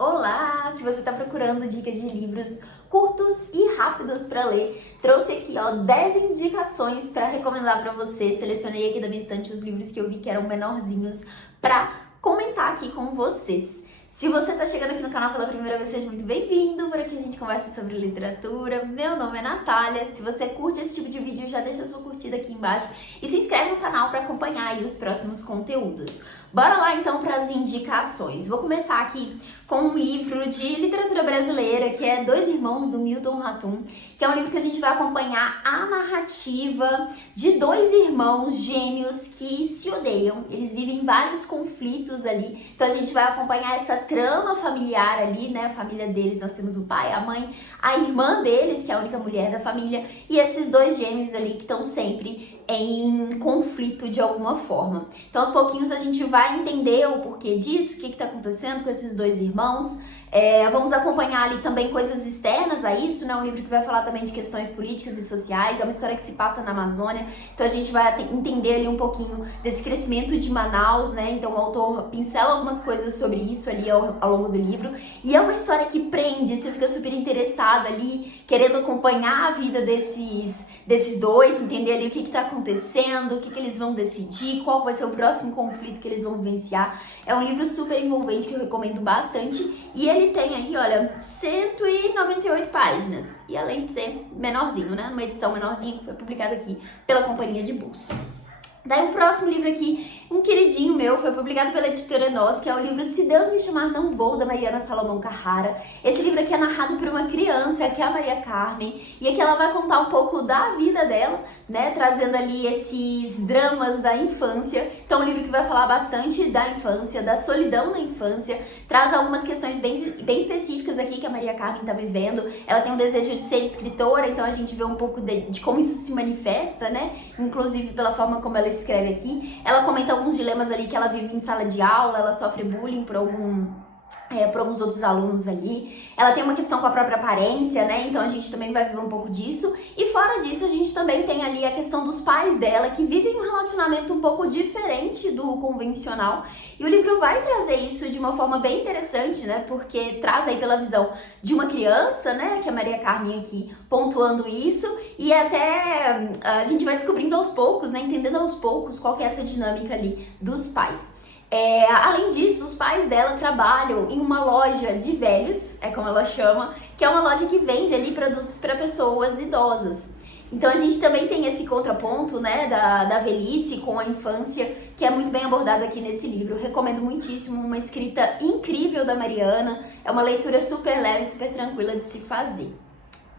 Olá! Se você está procurando dicas de livros curtos e rápidos para ler, trouxe aqui 10 indicações para recomendar para você. Selecionei aqui da minha estante os livros que eu vi que eram menorzinhos para comentar aqui com vocês. Se você está chegando aqui no canal pela primeira vez, seja muito bem-vindo. Por aqui a gente conversa sobre literatura. Meu nome é Natália. Se você curte esse tipo de vídeo, já deixa a sua curtida aqui embaixo e se inscreve no canal para acompanhar aí os próximos conteúdos. Bora lá então para as indicações. Vou começar aqui com um livro de literatura brasileira que é Dois Irmãos, do Milton Ratum, que é um livro que a gente vai acompanhar a narrativa de dois irmãos gêmeos que se odeiam. Eles vivem vários conflitos ali, então a gente vai acompanhar essa trama familiar ali, né? A família deles, nós temos o pai, a mãe, a irmã deles, que é a única mulher da família, e esses dois gêmeos ali que estão sempre em conflito de alguma forma. Então, aos pouquinhos a gente vai entender o porquê disso, o que está acontecendo com esses dois irmãos. Vamos acompanhar ali também coisas externas a isso, né? Um livro que vai falar também de questões políticas e sociais, é uma história que se passa na Amazônia, então a gente vai entender ali um pouquinho desse crescimento de Manaus, né? Então o autor pincela algumas coisas sobre isso ali ao longo do livro, e é uma história que prende, você fica super interessado ali, querendo acompanhar a vida desses dois, entender ali o que está acontecendo, o que eles vão decidir, qual vai ser o próximo conflito que eles vão vivenciar. É um livro super envolvente que eu recomendo bastante, e ele tem aí, olha, 198 páginas, e além de ser menorzinho, né, uma edição menorzinha que foi publicada aqui pela Companhia de Bolso. Daí o próximo livro aqui, um queridinho meu, foi publicado pela editora Nós, que é o livro Se Deus Me Chamar Não Vou, da Mariana Salomão Carrara. Esse livro aqui é narrado por uma criança, que é a Maria Carmen, e aqui ela vai contar um pouco da vida dela, né, trazendo ali esses dramas da infância. Então é um livro que vai falar bastante da infância, da solidão na infância, traz algumas questões bem específicas aqui que a Maria Carmen está vivendo. Ela tem um desejo de ser escritora, então a gente vê um pouco de como isso se manifesta, né, inclusive pela forma como ela escreve aqui. Ela comenta alguns dilemas ali que ela vive em sala de aula, ela sofre bullying por alguns outros alunos ali. Ela tem uma questão com a própria aparência, né? Então a gente também vai ver um pouco disso. E fora disso, a gente também tem ali a questão dos pais dela, que vivem um relacionamento um pouco diferente do convencional. E o livro vai trazer isso de uma forma bem interessante, né? Porque traz aí pela visão de uma criança, né? Que é a Maria Carmen aqui pontuando isso. E até a gente vai descobrindo aos poucos, né? Entendendo aos poucos qual que é essa dinâmica ali dos pais. Além disso, os pais dela trabalham em uma loja de velhos, é como ela chama, que é uma loja que vende ali produtos para pessoas idosas. Então a gente também tem esse contraponto, né, da velhice com a infância, que é muito bem abordado aqui nesse livro. Eu recomendo muitíssimo, uma escrita incrível da Mariana, é uma leitura super leve, super tranquila de se fazer.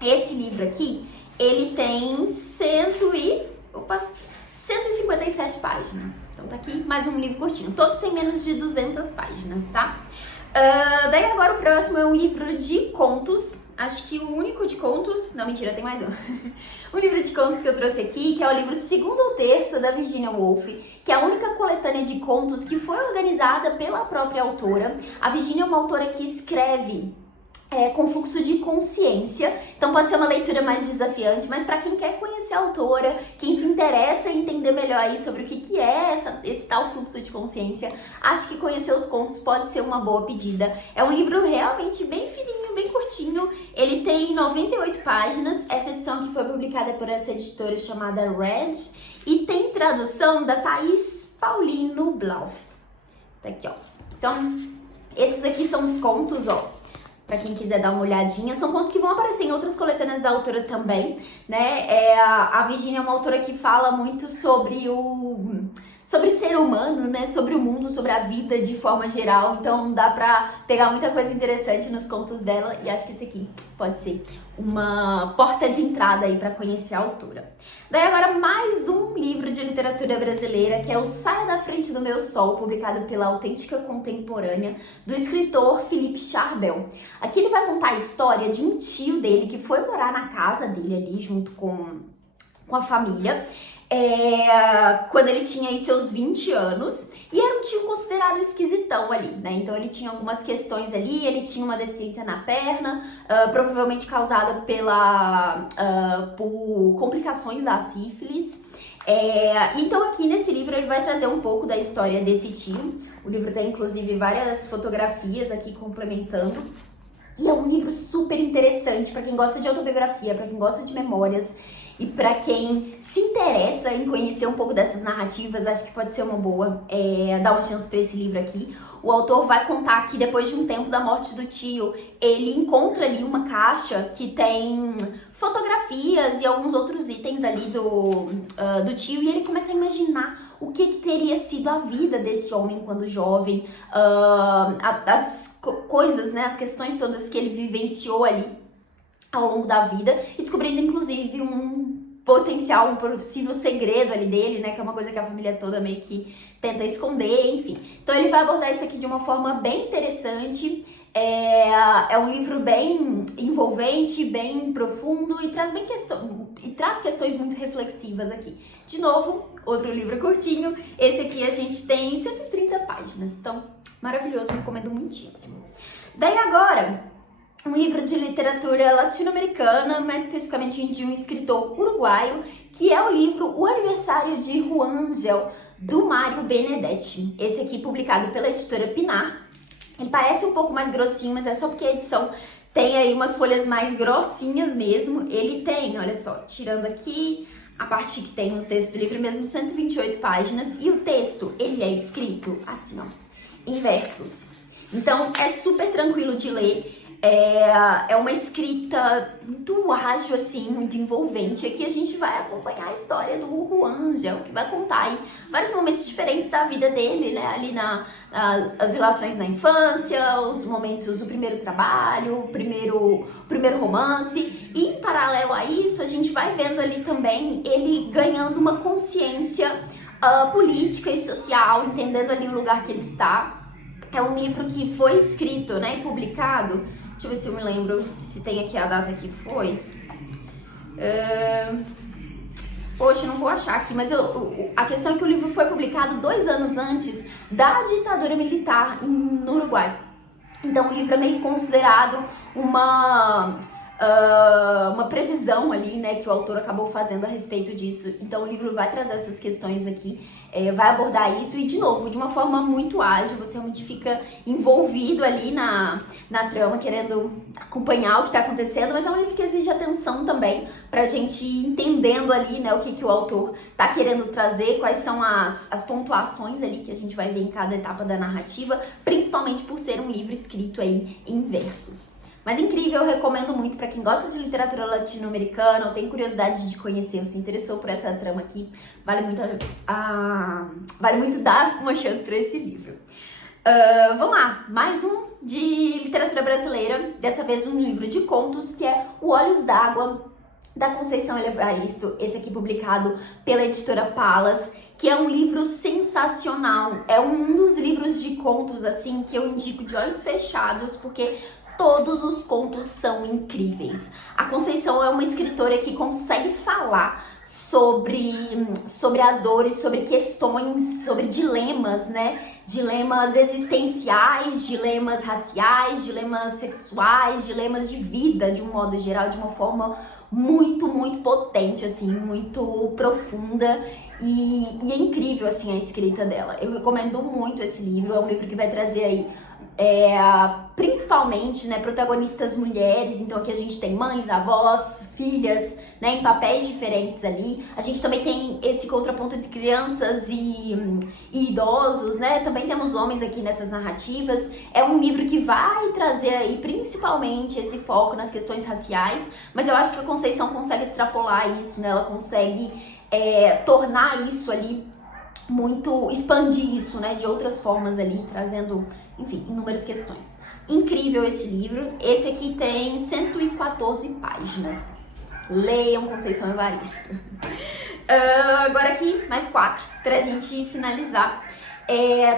Esse livro aqui, ele tem 157 páginas. Então tá aqui mais um livro curtinho. Todos têm menos de 200 páginas, tá? Daí agora o próximo é um livro de contos. Acho que o único de contos... Não, mentira, tem mais um. Um livro de contos que eu trouxe aqui, que é o livro Segunda ou Terça, da Virginia Woolf, que é a única coletânea de contos que foi organizada pela própria autora. A Virginia é uma autora que escreve com fluxo de consciência, então pode ser uma leitura mais desafiante, mas para quem quer conhecer a autora, quem se interessa em entender melhor aí sobre o que é esse tal fluxo de consciência, acho que conhecer os contos pode ser uma boa pedida. É um livro realmente bem fininho, bem curtinho, ele tem 98 páginas, essa edição que foi publicada por essa editora chamada Red, e tem tradução da Thaís Paulino Blauf. Tá aqui, ó. Então, esses aqui são os contos, ó. Para quem quiser dar uma olhadinha, são contos que vão aparecer em outras coletâneas da autora também, né? A Virginia é uma autora que fala muito sobre ser humano, né? Sobre o mundo, sobre a vida de forma geral. Então dá pra pegar muita coisa interessante nos contos dela, e acho que esse aqui pode ser uma porta de entrada aí para conhecer a autora. Daí agora mais um livro de literatura brasileira, que é o Saia da Frente do Meu Sol, publicado pela Autêntica Contemporânea, do escritor Felipe Charbel. Aqui ele vai contar a história de um tio dele que foi morar na casa dele ali junto com a família, quando ele tinha aí seus 20 anos, e era um tio considerado esquisitão ali, né? Então ele tinha algumas questões ali, ele tinha uma deficiência na perna, provavelmente causada por complicações da sífilis. Então aqui nesse livro ele vai trazer um pouco da história desse tio. O livro tem, inclusive, várias fotografias aqui complementando. E é um livro super interessante para quem gosta de autobiografia, para quem gosta de memórias e para quem se interessa em conhecer um pouco dessas narrativas. Acho que pode ser uma boa dar uma chance para esse livro aqui. O autor vai contar que depois de um tempo da morte do tio, ele encontra ali uma caixa que tem fotografias e alguns outros itens ali do tio, e ele começa a imaginar o que teria sido a vida desse homem quando jovem, as coisas, né, as questões todas que ele vivenciou ali ao longo da vida, e descobrindo inclusive um potencial, um possível segredo ali dele, né, que é uma coisa que a família toda meio que tenta esconder, enfim. Então ele vai abordar isso aqui de uma forma bem interessante. É um livro bem envolvente, bem profundo e traz questões muito reflexivas aqui. De novo, outro livro curtinho. Esse aqui a gente tem 130 páginas, então maravilhoso, recomendo muitíssimo. Daí agora, um livro de literatura latino-americana, mais especificamente de um escritor uruguaio, que é o livro O Aniversário de Juan Angel, do Mário Benedetti. Esse aqui publicado pela editora Pinar. Ele parece um pouco mais grossinho, mas é só porque a edição tem aí umas folhas mais grossinhas mesmo. Ele tem, olha só, tirando aqui a parte que tem os textos do livro mesmo, 128 páginas. E o texto, ele é escrito assim, ó, em versos. Então, é super tranquilo de ler. É uma escrita muito ágil, assim, muito envolvente. Aqui a gente vai acompanhar a história do Juan Angel, que vai contar aí vários momentos diferentes da vida dele, né? Ali as relações na infância, os momentos, o primeiro trabalho, o primeiro romance. E em paralelo a isso, a gente vai vendo ali também ele ganhando uma consciência política e social, entendendo ali o lugar que ele está. É um livro que foi escrito, né, e publicado. Deixa eu ver se eu me lembro, se tem aqui a data que foi. Poxa, não vou achar aqui, mas a questão é que o livro foi publicado 2 anos antes da ditadura militar no Uruguai. Então o livro é meio considerado uma previsão ali, né, que o autor acabou fazendo a respeito disso. Então o livro vai trazer essas questões aqui, vai abordar isso e, de novo, de uma forma muito ágil. Você realmente fica envolvido ali na trama, querendo acompanhar o que está acontecendo, mas é um livro que exige atenção também, pra gente ir entendendo ali, né, o que o autor tá querendo trazer, quais são as pontuações ali que a gente vai ver em cada etapa da narrativa, principalmente por ser um livro escrito aí em versos. Mas incrível, eu recomendo muito para quem gosta de literatura latino-americana ou tem curiosidade de conhecer ou se interessou por essa trama aqui, vale muito dar uma chance para esse livro. Vamos lá, mais um de literatura brasileira, dessa vez um livro de contos que é O Olhos d'Água, da Conceição Evaristo, esse aqui publicado pela editora Palas, que é um livro sensacional, é um dos livros de contos assim que eu indico de olhos fechados, porque todos os contos são incríveis. A Conceição é uma escritora que consegue falar sobre as dores, sobre questões, sobre dilemas, né? Dilemas existenciais, dilemas raciais, dilemas sexuais, dilemas de vida, de um modo geral, de uma forma muito, muito potente, assim, muito profunda, e é incrível, assim, a escrita dela. Eu recomendo muito esse livro, é um livro que vai trazer aí principalmente, né, protagonistas mulheres. Então aqui a gente tem mães, avós, filhas, né, em papéis diferentes ali. A gente também tem esse contraponto entre crianças e idosos, né, também temos homens aqui nessas narrativas. É um livro que vai trazer aí principalmente esse foco nas questões raciais, mas eu acho que a Conceição consegue extrapolar isso, né, ela consegue tornar isso ali muito, expandir isso, né, de outras formas ali, trazendo, enfim, inúmeras questões. Incrível esse livro. Esse aqui tem 114 páginas. Leiam Conceição Evaristo. Agora aqui, mais 4, pra gente finalizar.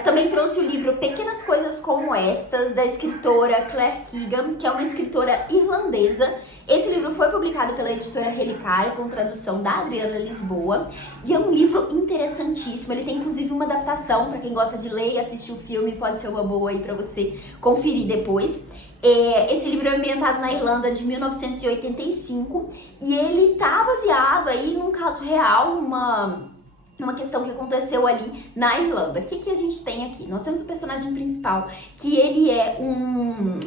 Também trouxe o livro Pequenas Coisas Como Estas, da escritora Claire Keegan, que é uma escritora irlandesa. Esse livro foi publicado pela editora Relicária, com tradução da Adriana Lisboa, e é um livro interessantíssimo. Ele tem inclusive uma adaptação, para quem gosta de ler e assistir o filme, pode ser uma boa aí para você conferir depois. Esse livro é ambientado na Irlanda de 1985 e ele tá baseado aí num caso real, numa questão que aconteceu ali na Irlanda. O que a gente tem aqui? Nós temos o personagem principal, que ele é um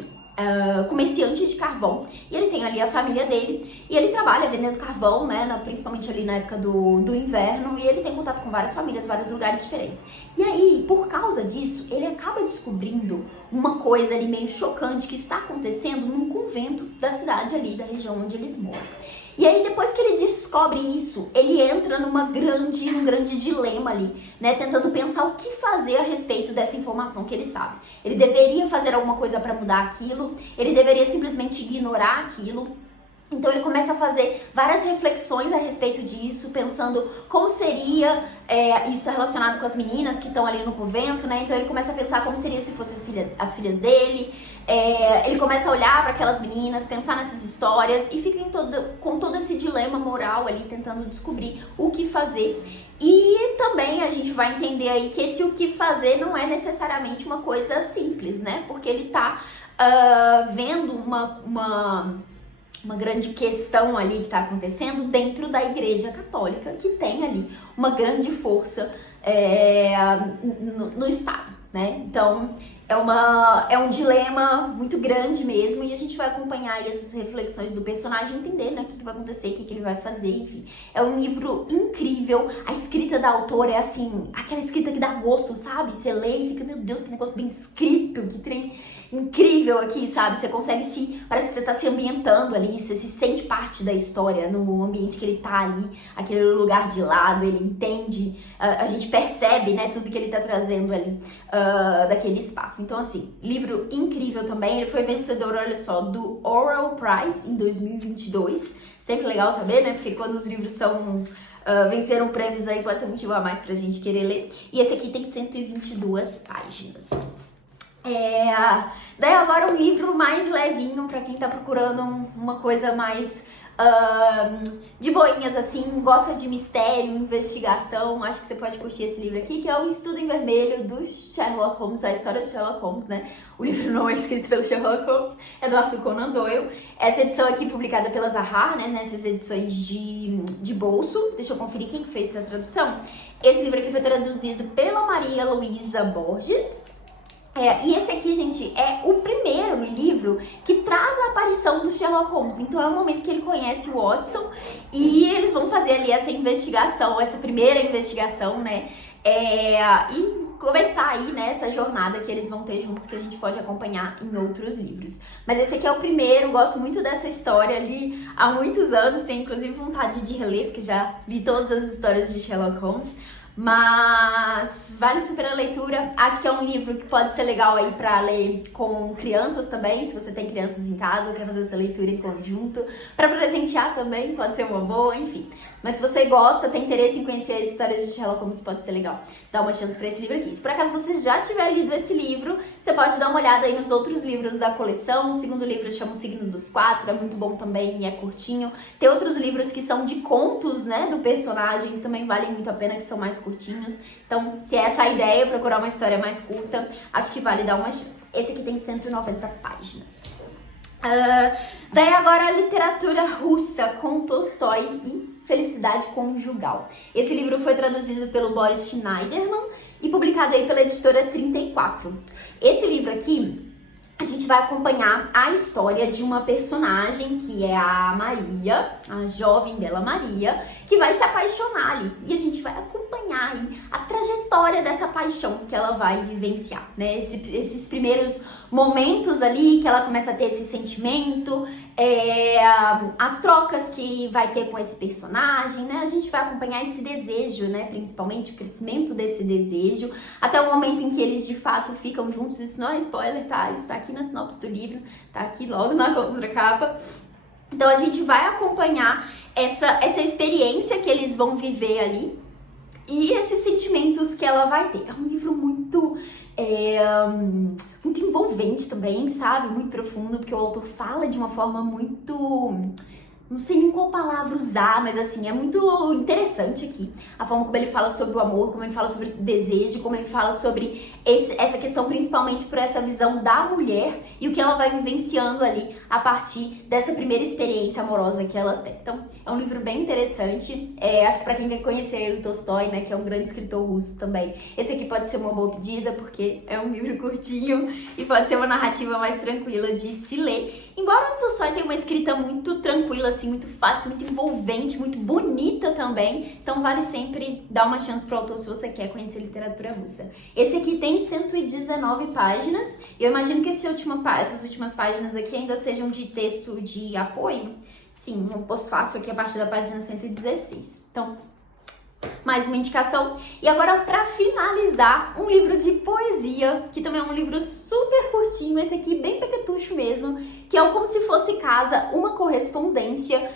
comerciante de carvão, e ele tem ali a família dele, e ele trabalha vendendo carvão, né, principalmente ali na época do inverno, e ele tem contato com várias famílias, vários lugares diferentes. E aí, por causa disso, ele acaba descobrindo uma coisa ali meio chocante que está acontecendo num convento da cidade ali, da região onde eles moram. E aí, depois que ele descobre isso, ele entra num grande dilema ali, né? Tentando pensar o que fazer a respeito dessa informação que ele sabe. Ele deveria fazer alguma coisa para mudar aquilo, ele deveria simplesmente ignorar aquilo. Então ele começa a fazer várias reflexões a respeito disso, pensando como seria, isso relacionado com as meninas que estão ali no convento, né? Então ele começa a pensar como seria se fossem as filhas dele, ele começa a olhar para aquelas meninas, pensar nessas histórias e fica com todo esse dilema moral ali, tentando descobrir o que fazer. E também a gente vai entender aí que esse o que fazer não é necessariamente uma coisa simples, né? Porque ele tá vendo uma grande questão ali que está acontecendo dentro da Igreja Católica, que tem ali uma grande força no Estado, né? Então, é um dilema muito grande mesmo, e a gente vai acompanhar aí essas reflexões do personagem, entender, né, o que vai acontecer, o que ele vai fazer, enfim. É um livro incrível, a escrita da autora é assim, aquela escrita que dá gosto, sabe? Você lê e fica, meu Deus, que negócio bem escrito, que trem incrível aqui, sabe? Você consegue parece que você tá se ambientando ali, você se sente parte da história no ambiente que ele tá ali, aquele lugar de lado, ele entende, a gente percebe, né, tudo que ele tá trazendo ali daquele espaço. Então, assim, livro incrível também, ele foi vencedor, olha só, do Oral Prize em 2022, sempre legal saber, né, porque quando os livros venceram prêmios aí, pode ser motivo a mais pra gente querer ler. E esse aqui tem 122 páginas. Daí agora um livro mais levinho pra quem tá procurando uma coisa mais de boinhas, assim, gosta de mistério, investigação. Acho que você pode curtir esse livro aqui, que é O Estudo em Vermelho, do Sherlock Holmes, a história de Sherlock Holmes, né? O livro não é escrito pelo Sherlock Holmes, é do Arthur Conan Doyle. Essa edição aqui publicada pela Zahar, né, nessas edições de bolso. Deixa eu conferir quem fez essa tradução. Esse livro aqui foi traduzido pela Maria Luísa Borges. E esse aqui, gente, é o primeiro livro que traz a aparição do Sherlock Holmes. Então é o momento que ele conhece o Watson e eles vão fazer ali essa investigação, essa primeira investigação, né? E começar aí, né, essa jornada que eles vão ter juntos, que a gente pode acompanhar em outros livros. Mas esse aqui é o primeiro, gosto muito dessa história ali há muitos anos, tenho inclusive vontade de reler, porque já li todas as histórias de Sherlock Holmes. Mas vale super a leitura, acho que é um livro que pode ser legal aí pra ler com crianças também, se você tem crianças em casa ou quer fazer essa leitura em conjunto, pra presentear também, pode ser uma boa, enfim. Mas se você gosta, tem interesse em conhecer as histórias de Sherlock Holmes, pode ser legal. Dá uma chance pra esse livro aqui. Se por acaso você já tiver lido esse livro, você pode dar uma olhada aí nos outros livros da coleção. O segundo livro chama O Signo dos Quatro, é muito bom também e é curtinho. Tem outros livros que são de contos, né, do personagem, que também valem muito a pena, que são mais curtinhos. Então, se é essa a ideia, procurar uma história mais curta, acho que vale dar uma chance. Esse aqui tem 190 páginas. Daí agora a literatura russa com Tolstói e Felicidade Conjugal. Esse livro foi traduzido pelo Boris Schneiderman e publicado aí pela editora 34. Esse livro aqui, a gente vai acompanhar a história de uma personagem que é a Maria, a jovem bela Maria, que vai se apaixonar ali. E a gente vai acompanhar aí a trajetória dessa paixão que ela vai vivenciar, né? Esses primeiros momentos ali que ela começa a ter esse sentimento, as trocas que vai ter com esse personagem, né? A gente vai acompanhar esse desejo, né? Principalmente o crescimento desse desejo, até o momento em que eles de fato ficam juntos. Isso não é spoiler, tá? Isso tá aqui na sinopse do livro, tá aqui logo na contracapa. Então a gente vai acompanhar essa experiência que eles vão viver ali e esses sentimentos que ela vai ter. É um livro muito envolvente também, sabe? Muito profundo, porque o autor fala de uma forma muito não sei nem qual palavra usar, mas assim, é muito interessante aqui. A forma como ele fala sobre o amor, como ele fala sobre o desejo, como ele fala sobre essa questão principalmente por essa visão da mulher e o que ela vai vivenciando ali a partir dessa primeira experiência amorosa que ela tem. Então, é um livro bem interessante. Acho que pra quem quer conhecer o Tolstói, né, que é um grande escritor russo também, esse aqui pode ser uma boa pedida, porque é um livro curtinho e pode ser uma narrativa mais tranquila de se ler. Embora o Tolstói tenha uma escrita muito tranquila, assim, muito fácil, muito envolvente, muito bonita também, então vale sempre dar uma chance pro autor se você quer conhecer literatura russa. Esse aqui tem 119 páginas, e eu imagino que essas últimas páginas aqui ainda sejam de texto de apoio. Sim, um pós-fácil aqui a partir da página 116. Então, mais uma indicação. E agora, para finalizar, um livro de poesia, que também é um livro super curtinho, esse aqui bem pequetucho mesmo, que é o Como Se Fosse Casa, uma correspondência,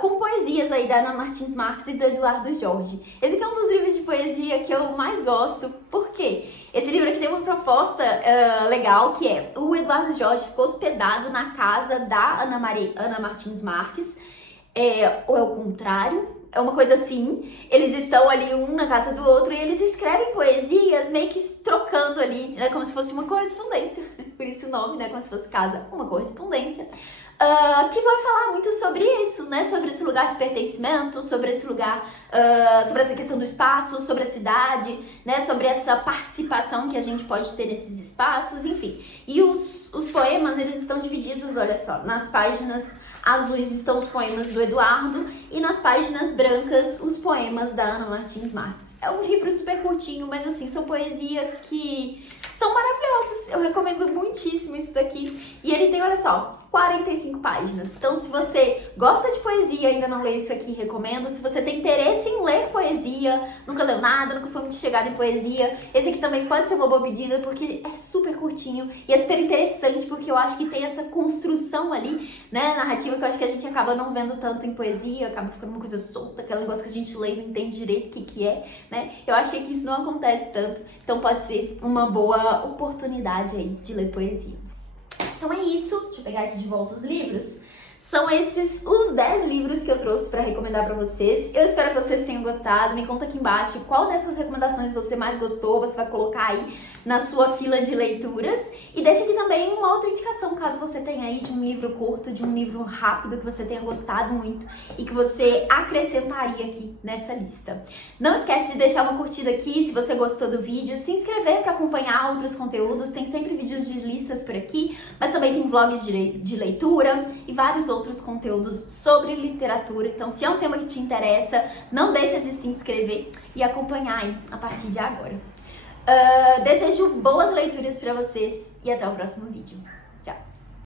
com poesias aí da Ana Martins Marques e do Eduardo Jorge. Esse aqui é um dos livros de poesia que eu mais gosto. Por quê? Esse livro aqui tem uma proposta legal, que é o Eduardo Jorge ficou hospedado na casa da Ana Martins Marques, ou é o contrário? É uma coisa assim, eles estão ali um na casa do outro e eles escrevem poesias meio que trocando ali, né, como se fosse uma correspondência, por isso o nome, né, como se fosse casa, uma correspondência, que vai falar muito sobre isso, né, sobre esse lugar de pertencimento, sobre esse lugar, sobre essa questão do espaço, sobre a cidade, né, sobre essa participação que a gente pode ter nesses espaços, enfim. E os poemas, eles estão divididos, olha só, nas páginas azuis estão os poemas do Eduardo e nas páginas brancas os poemas da Ana Martins Marques. É um livro super curtinho, mas assim, são poesias que são maravilhosas. Eu recomendo muitíssimo isso daqui. E ele tem, olha só, 45 páginas. Então, se você gosta de poesia, ainda não leu isso aqui, recomendo. Se você tem interesse em ler poesia, nunca leu nada, nunca foi muito chegado em poesia, esse aqui também pode ser uma boa pedida, porque é super curtinho e é super interessante, porque eu acho que tem essa construção ali, né, narrativa, que eu acho que a gente acaba não vendo tanto em poesia, acaba ficando uma coisa solta, aquele negócio que a gente lê e não entende direito o que é, né? Eu acho que aqui isso não acontece tanto, então pode ser uma boa oportunidade aí de ler poesia. Então é isso, deixa eu pegar aqui de volta os livros. São esses os 10 livros que eu trouxe para recomendar para vocês. Eu espero que vocês tenham gostado. Me conta aqui embaixo qual dessas recomendações você mais gostou, você vai colocar aí na sua fila de leituras. E deixa aqui também uma outra indicação, caso você tenha aí de um livro curto, de um livro rápido que você tenha gostado muito e que você acrescentaria aqui nessa lista. Não esquece de deixar uma curtida aqui se você gostou do vídeo, se inscrever para acompanhar outros conteúdos. Tem sempre vídeos de listas por aqui, mas também tem vlogs de leitura e vários outros conteúdos sobre literatura. Então, se é um tema que te interessa, não deixa de se inscrever e acompanhar aí a partir de agora. Desejo boas leituras para vocês e até o próximo vídeo.